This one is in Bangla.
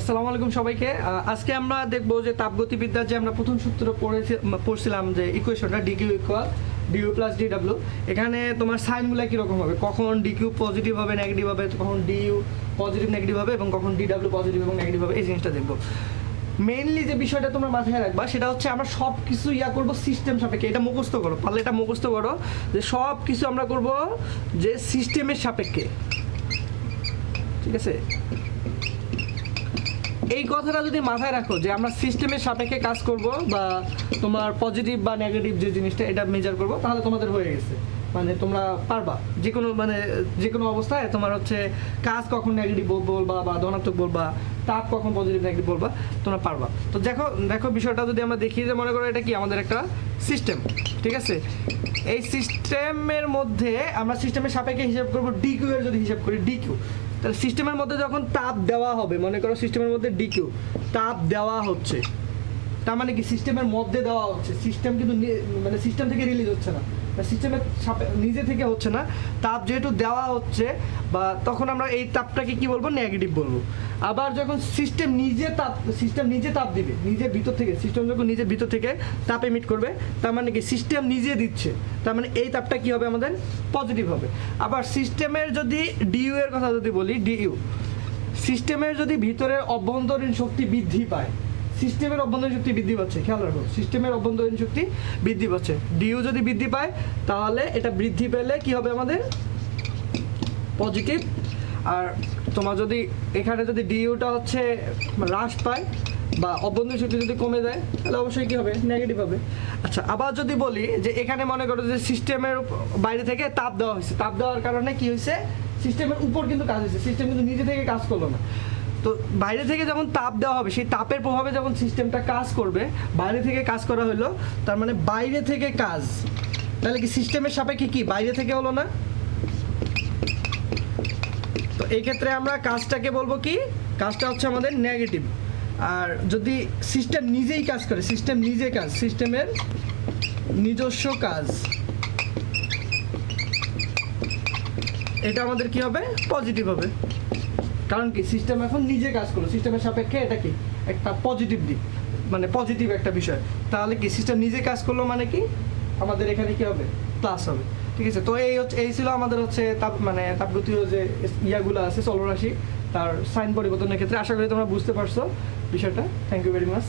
আসসালামু আলাইকুম সবাইকে। আজকে আমরা দেখব যে তাপগতিবিদ্যার যে আমরা প্রথম সূত্র পড়েছি পড়ছিলাম যে ইকুয়েশনটা ডিকিউ ইকুয়াল ডিউ প্লাস ডিডাব্লিউ এখানে তোমার সাইনগুলো কীরকম হবে? কখন ডিকিউ পজিটিভ হবে নেগেটিভ হবে কখন ডিইউ পজিটিভ নেগেটিভ হবে এবং কখন ডিডাব্লিউ পজিটিভ এবং নেগেটিভ হবে, এই জিনিসটা দেখব। মেইনলি যে বিষয়টা তোমরা মাথায় রাখবা, সেটা হচ্ছে আমরা সব কিছু ইয়া করব সিস্টেম সাপেক্ষে। এটা মুখস্থ করো, পারলে এটা মুখস্থ করো যে সব কিছু আমরা করব যে সিস্টেমের সাপেক্ষে। ঠিক আছে? এই কথাটা যদি মাথায় রাখো যে আমরা সিস্টেমের সাপেক্ষে কাজ করব বা তোমার পজিটিভ বা নেগেটিভ যে জিনিসটা, এটা মেজার করব, তাহলে তোমাদের হয়ে গেছে। মানে তোমরা পারবা। যে কোনো মানে যে কোনো অবস্থায় তোমার হচ্ছে কাজ কখন নেগেটিভ বলবা বা ধনাত্মক বলবা, তাপ কখন পজিটিভ নেগেটিভ বলবা, তোমরা পারবা। তো দেখো দেখো বিষয়টা যদি আমরা দেখি যে মনে করো এটা কি? আমাদের একটা সিস্টেম ঠিক আছে? এই সিস্টেমের মধ্যে আমরা সিস্টেমের সাপেক্ষে হিসাব করব ডিকিউ এর যদি হিসাব করি ডিকিউ তাহলে সিস্টেমের মধ্যে যখন তাপ দেওয়া হবে, মনে করো সিস্টেমের মধ্যে ডিকিউ তাপ দেওয়া হচ্ছে। তার মানে কি? সিস্টেমের মধ্যে দেওয়া হচ্ছে। সিস্টেম কিন্তু মানে সিস্টেম থেকে রিলিজ হচ্ছে না। সিস্টেমের নিজে থেকে হচ্ছে না। তাপ যেহেতু দেওয়া হচ্ছে, বা তখন আমরা এই তাপটাকে কি বলব? নেগেটিভ বলব। আবার যখন সিস্টেম নিজে তাপ সিস্টেম নিজে তাপ দিবে, নিজে ভিতর থেকে সিস্টেম যখন নিজে ভিতর থেকে তাপ এমিট করবে, তার মানে কি সিস্টেম নিজে দিচ্ছে। তার মানে এই তাপটা কি হবে আমাদের? পজিটিভ হবে। আবার সিস্টেমের যদি ডিইউ এর কথা যদি বলি ডিইউ সিস্টেমের যদি ভিতরের অভ্যন্তরীণ শক্তি বৃদ্ধি পায় সিস্টেমের অভ্যন্তরীণ শক্তি বৃদ্ধি পাচ্ছে, খেয়াল রাখো, সিস্টেমের অভ্যন্তরীণ শক্তি বৃদ্ধি পাচ্ছে। ডিউ যদি বৃদ্ধি পায়, তাহলে এটা বৃদ্ধি পেলে কি হবে আমাদের? পজিটিভ আর তোমার যদি এখানে যদি ডিইউটা হচ্ছে হ্রাস পায় বা অভ্যন্তরীণ শক্তি যদি কমে যায়, তাহলে অবশ্যই কি হবে? নেগেটিভ হবে। আচ্ছা আবার যদি বলি যে এখানে মনে করো যে সিস্টেমের বাইরে থেকে তাপ দেওয়া হয়েছে, তাপ দেওয়ার কারণে কি হয়েছে? সিস্টেমের উপর কিন্তু কাজ হয়েছে, সিস্টেম কিন্তু নিজে থেকে কাজ করল না। তো বাইরে থেকে যখন তাপ দেওয়া হবে, সেই তাপের প্রভাবে যখন সিস্টেমটা কাজ করবে, বাইরে থেকে কাজ করা হলো, তার মানে বাইরে থেকে কাজ। তাহলে কি সিস্টেমের সাপেক্ষে কি? বাইরে থেকে হলো না? তো এই ক্ষেত্রে আমরা কাজটাকে বলব কি? কাজটা হচ্ছে আমাদের নেগেটিভ আর যদি সিস্টেম নিজেই কাজ করে সিস্টেম নিজে কাজ সিস্টেমের নিজস্ব কাজ, এটা আমাদের কি হবে? পজিটিভ হবে। কারণ কি? সিস্টেম এখন নিজে কাজ করল। সিস্টেমের সাপেক্ষে এটা কি? একটা পজিটিভ দিক। মানে পজিটিভ একটা বিষয়। তাহলে কি? সিস্টেম নিজে কাজ করল মানে কি? আমাদের এখানে কি হবে? প্লাস হবে। ঠিক আছে? তো এই হচ্ছে এই ছিল আমাদের হচ্ছে তাপ মানে তাপগতীয় যে ইয়াগুলো আছে, চলরাশি, তার সাইন পরিবর্তনের ক্ষেত্রে। আশা করি তোমরা বুঝতে পারছ বিষয়টা। Thank you very much